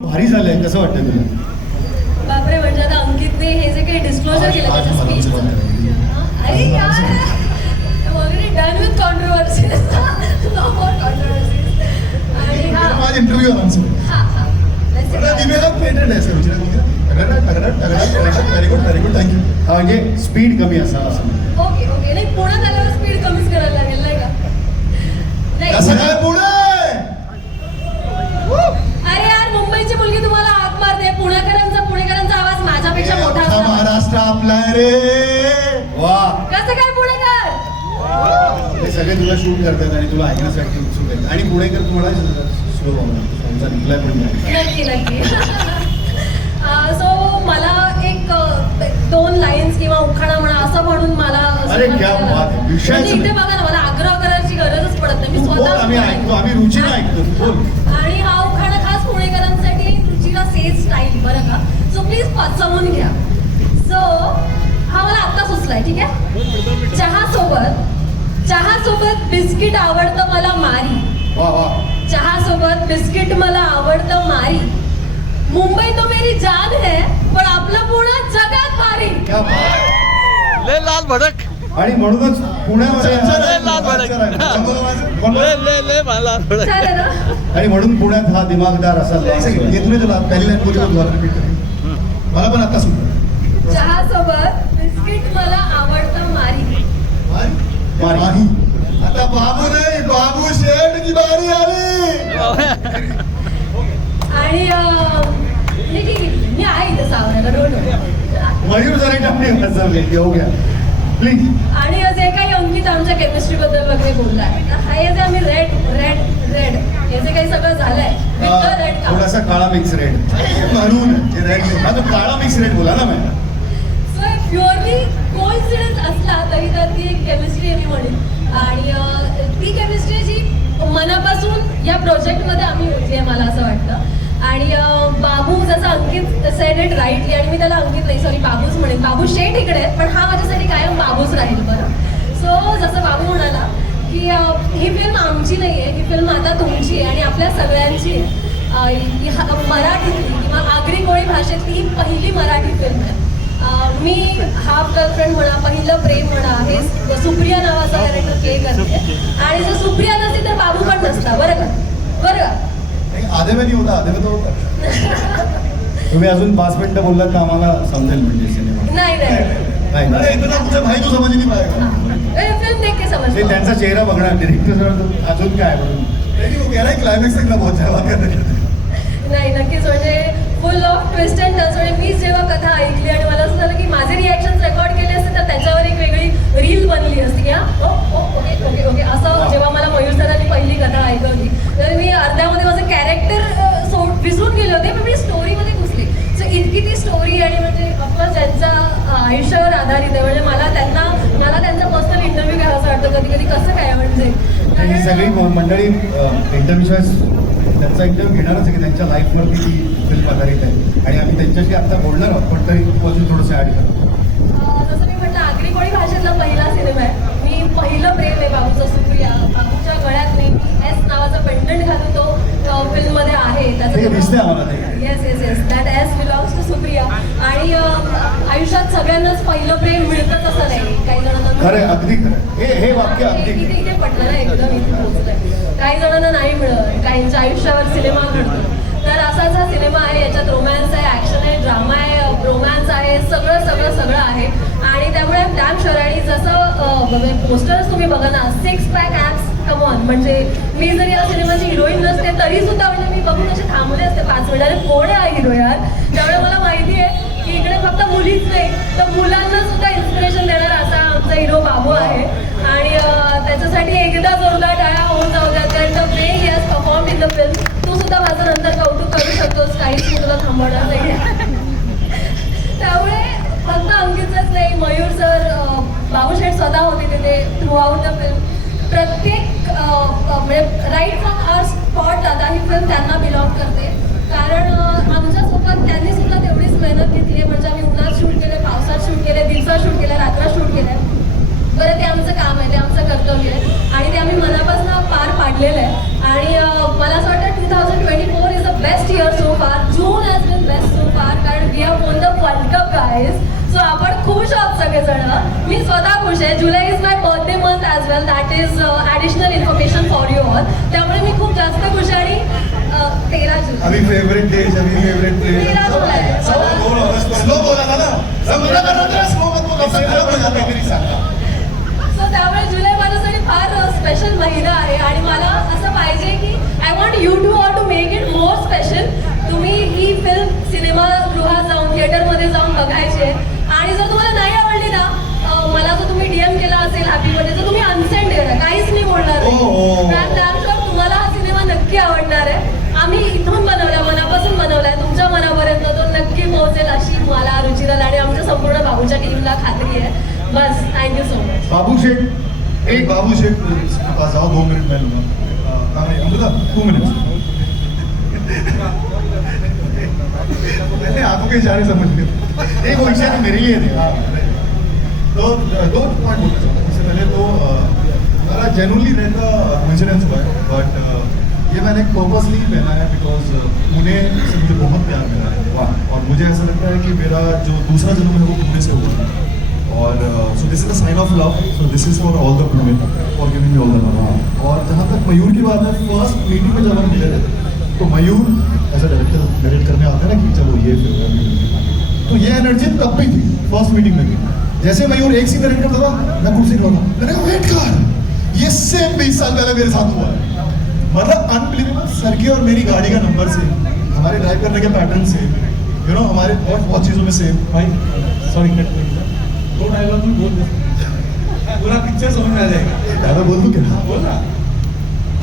भारी झालंय, कसं वाटतं तुला? बापरे, म्हणजे आता अंकितने हे जे काही डिस्क्लोजर केलं त्याच्या स्पीच, अरे यार already done with controversies, no more controversies. आणि हा माझा इंटरव्ह्यू आला हा हा दिव्याला पेटेंट आहे सर, व्हेरी गुड थँक्यू. हा म्हणजे स्पीड कमी असावा असं. Okay okay. नाही, पुण्यात आल्यावर स्पीड कमीच करायला लागेल नाही का? कसं नाही, काय पुणे? अरे यार मुंबईची मुलगी तुम्हाला हाक मारते, पुणेकरांचा आवाज माझ्यापेक्षा मोठा अख्खा असतो. महाराष्ट्र आपला आहे रे. वा, कसं काय पुणेकर? हे सगळे तुला शूट करतात आणि तुला ऐकण्यासाठी उत्सुक आहेत. आणि पुणेकर तुम्हाला स्लो तुमचा रिप्लाय पण नाही. नक्की सो मला एक 2 लाईन्स किंवा उखाणा म्हणा असं म्हणून मला अरे क्या बात आहे. विषयाचं म्हणजे इथे नाही. बघा ना, मला आग्रह करायची गरजच पडत नाही, मी तू बोल, आम्ही ऐकतो, स्वतः. आम्ही रुचीनं ऐकतो. तू बोल. आणि हा उखाणा खास पुणेकरांसाठी, रुचीला सेज स्टाईल बरं का, सो प्लीज पचवून घ्या. सो हा मला आत्ता सुचलाय, ठीक आहे. चहासोबत बिस्किट आवडतं मला मारी. वा वा. चहासोबत बिस्किट मला आवडतं मारी. मुंबई तो मेरी जान है, पण आपलं पुणे जगात भारी. क्या बात. ले लाल भडक आणि म्हणूनच पुण्यामध्ये ले लाल भडक ले ले मला लाल भडक. चालेल ना? आणि म्हणून पुण्यात हा दिमागदार असा येतो तुला पहिली लाईन बोलतो तुम्हाला रिपीट कर. मला पण आता सुद्धा चहासोबत बिस्किट मला आवडतं मारी. मारी. आता बाबू नाही, बाबू शेठ की बारी आली. आणि ठीक आहे, मी आहे इथं सावरायला, डोंट वरी. मयूर जरा टाकणे बसवले येऊ घ्या प्लीज. आणि जे काही अंकित आमच्या केमिस्ट्री बद्दल वगैरे बोललाय, तर हे जे आम्ही रेड हे जे काही सगळं झालंय, रेड का थोडासा काळा मिक्स रेड म्हणून रेड हा तो काळा मिक्स रेड बोला ना मैं. सो प्युअरली कोइन्सिडन्स असला तरी तर ती एक केमिस्ट्री मी म्हणेन. आणि ती केमिस्ट्री जी मनापासून या प्रोजेक्टमध्ये आम्ही होती आहे, मला असं वाटतं. आणि बाबू, जसं अंकित सेड इट राईटली, आणि मी त्याला अंकित नाही, सॉरी बाबूच म्हणेन, बाबू शेठ इकडे आहेत, पण हा माझ्यासाठी कायम बाबूच राहील. बरं, सो जसं बाबू म्हणाला की ही फिल्म आमची नाही आहे, ही फिल्म आता तुमची आहे आणि आपल्या सगळ्यांची आहे. मराठीतली किंवा आगरी कोळी भाषेतली ही पहिली मराठी फिल्म आहे. मी हाफ गर्लफ्रेंड म्हणा, पहिलं प्रेम म्हणा, हे सुप्रिया नावाचा कॅरेक्टर प्ले करते. आणि जर सुप्रिया नसती तर बाबू पण नसता. बरं का? आधेमध्ये होता, आधेमध्ये होता. तुम्ही अजून 5 मिनिटं बोललात तर आम्हाला समजेल म्हणजे सिनेमा. नाही तुझं भाई तू समजली फिल्म देख के समज. ते त्यांचा चेहरा बघणार डिरेक्टर अजून काय म्हणून क्लायमॅक्स तकला पोहोचायला. नाही, नक्कीच म्हणजे फुल ऑफ ट्विस्ट अँड टर्न्स. म्हणजे मी जेव्हा कथा ऐकली आणि मला असं झालं की माझे रिॲक्शन रेकॉर्ड केले असते तर त्याच्यावर एक वेगळी रील बनली असती की ओके असं. जेव्हा मला मयूर सरांनी पहिली कथा ऐकवली तर मी अर्ध्यामध्ये माझं कॅरेक्टर विसरून गेले होते, पण मी स्टोरीमध्ये घुसली. सो इतकी ती स्टोरी, आणि म्हणजे ऑफकोर्स ज्यांच्या आयुष्यावर आधारित आहे, म्हणजे मला त्यांचा पर्सनल इंटरव्ह्यू घ्यावा असं वाटतं कधी कधी. कसं काय म्हणजे ही सगळी मंडळी इंटरव्ह्यूशिवाय त्यांचा इंटरव्ह्यू घेणारच आहे की त्यांच्या लाईफवरती ती फिल्म आधारित आहे. आणि आम्ही त्यांच्याशी आता बोलणार आहोत, पण तरी अजून थोडंसं ॲड करतो. जसं मी म्हटलं, आगरी कोळी भाषेतला पहिला सिनेमा आहे. मी पहिलं प्रेम आहे बाबूचं सुप्रिया. बाबूच्या गळ्यात नेहमी एस नावाचा पेंडंट घालून तो फिल्ममध्ये आहे. दिसतंय आम्हाला ते. Yes that's belongs to Supriya. आणि आयुष्यात सगळ्यांनाच पहिलं प्रेम मिळतंच असं नाही. काही जणांना खरं, अगदी खरं. हे वाक्य अगदी इथे पटलं ना, एकदम इथे पोहोचलंय. काही जणांना नाही मिळत, काहींच्या आयुष्यावर सिनेमा घडतो. तर असाच हा सिनेमा आहे. याच्यात रोमॅन्स आहे, ॲक्शन आहे, ड्रामा आहे, रोमॅन्स आहे, सगळं आहे. आणि त्यामुळे डॅम शुअर. आणि जसं पोस्टर्स तुम्ही बघा ना, 6 पॅक ॲप्स कमॉन. म्हणजे मी जर या सिनेमाची हिरोईन नसते तरी सुद्धा म्हणजे मी बघून असे थांबले असते 5 मिनिट. अरे कोण आहे हिरो यार? त्यामुळे मला माहिती आहे की इकडे फक्त मुलीच नाही तर मुलांना सुद्धा इन्स्पिरेशन देणारा असा आमचा हिरो बाबू आहे. आणि त्याच्यासाठी एकदा जोरदार टाळ्या होऊन जाऊ द्या. The way he has performed in the film. तू सुद्धा माझं नंतर कौतुक करू शकतोस, काहीच मी तुला थांबवणार नाही. त्यामुळे फक्त अंकितच नाही, मयूर सर, बाबू शेठ स्वतः होते तिथे थ्रू आउट द फिल्म. प्रत्येक म्हणजे राईट फ्रॉम आवर स्पॉट आता ही फिल्म त्यांना बिलॉंग करते. कारण आमच्यासोबत त्यांनी सुद्धा तेवढीच मेहनत घेतली आहे. म्हणजे आम्ही उन्हात शूट केलं, पावसात शूट केलं, दिवसात शूट केलं, रात्रात शूट केलं. बरं, ते आमचं काम आहे, ते आमचं कर्तव्य आहे आणि ते आम्ही मनापासून पार पाडलेलं आहे. आणि मला असं वाटतं 2024 is the best year so far. स्वतः खुश आहे. July is my birthday month as well. That is additional information for you all. त्यामुळे मी खूप जास्त खुश आहे. आणि 13 जुलै. अभी फेवरेट डेज, अभी फेवरेट प्लेस. 13 जुलै. स्लो बोला ना ना. स्लो मत बोला. सो त्यामुळे जुलै माझ्यासाठी फार स्पेशल महिना आहे आणि मला असं पाहिजे की I want you to all to make it more special. तुम्ही ही फिल्म सिनेमागृहात जाऊन थिएटरमध्ये जाऊन बघायची आहे. आणि जर तुम्हाला नाही आवडली ना, मला जर तुम्ही DM केला असेल हॅपी बर्थडे, तर तुम्ही अनसेंड करा, काहीच नाही बोलणार. त्यानंतर तुम्हाला हा सिनेमा नक्की आवडणार आहे. आम्ही इथून बनवला, मनापासून बनवलाय, तुमच्या मनापर्यंत तो नक्की पोहोचेल अशी मला, रुचिराला आणि आमच्या संपूर्ण बाबूच्या टीमला खात्री आहे. बस थँक्यू सो मच. बाबू शेठ एक बाबू शेख के पास आओ, 2 मिनट मैं लूंगा. अमृता 2 मिनट. मैंने आंखों के इशारे समझ लिए. एक वैसे मेरे लिए थे. तो 2 पॉइंट बोलना चाहूँगा. सबसे पहले तो हमारा जेनुअनली रहता कोइंसिडेंस हुआ है, बट ये मैंने पर्पसली पहना है बिकॉज उन्हें से मुझे बहुत प्यार मिला है. और मुझे ऐसा लगता है कि मेरा जो दूसरा जन्म है वो पुणे से हुआ है. और so this is a sign of love. So this is for all the Pune, for giving me all the love. और जहाँ तक मयूर की बात है, फर्स्ट मीटिंग में जब हम मिले थे तो Mayur as a director direct करने आता है ना कि चलो ये फिर, तो ये एनर्जी तब भी थी फर्स्ट मीटिंग में भी. जैसे मयूर एक सीन डायरेक्ट करता था, मैं कुर्सी पर था, मैंने कहा वेट कर, ये सेम 20 साल पहले मेरे साथ हुआ है. मतलब अनबिलीवेबल. सर की और मेरी गाड़ी का नंबर सेम, हमारे ड्राइव करने के पैटर्न सेम, यू नो हमारे बहुत चीज़ों में सेम. भाई सॉरी कट करिए, 2 डायलॉग में बोल दे, पूरा पिक्चर समझ में आ जाएगा. ज़्यादा बोल दूँ क्या? बोल ना.